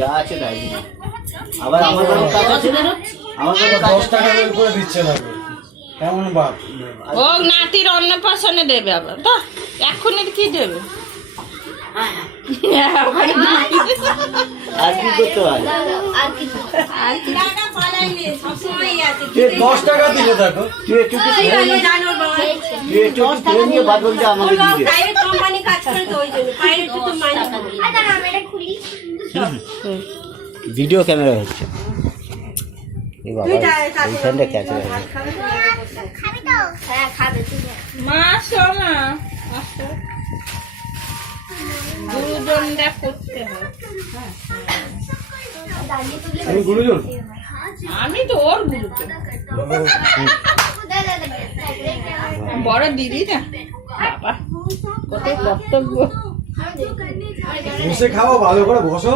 যা আছে তাই আবার আমার আমার 10 টাকা করে দিচ্ছে না কেমন বাপ ও নাতির অন্নপ্রাশনে দেবে আবার তো এখনই কি দেবে আর কি করতে হয় আর 10 টাকা দিলে দেখো তুই একটু নিয়ে বাদ বলতে আমাকে দিয়ে দে প্রাইভেট কোম্পানি কাজ করে তো ওই জন্য প্রাইভেট তো মাইনে ভিডিও ক্যামেরা হচ্ছে এই বাবা এইখানটা ক্যামেরা খাবি তো হ্যাঁ খাবে মা শোনা গুরুজনটা করতে হয় আমি গুরুজন আমি তো ওর গুরুজন বড় দিদি না বাবা কত বক্তব্য বসে খাও ভালো করে বসো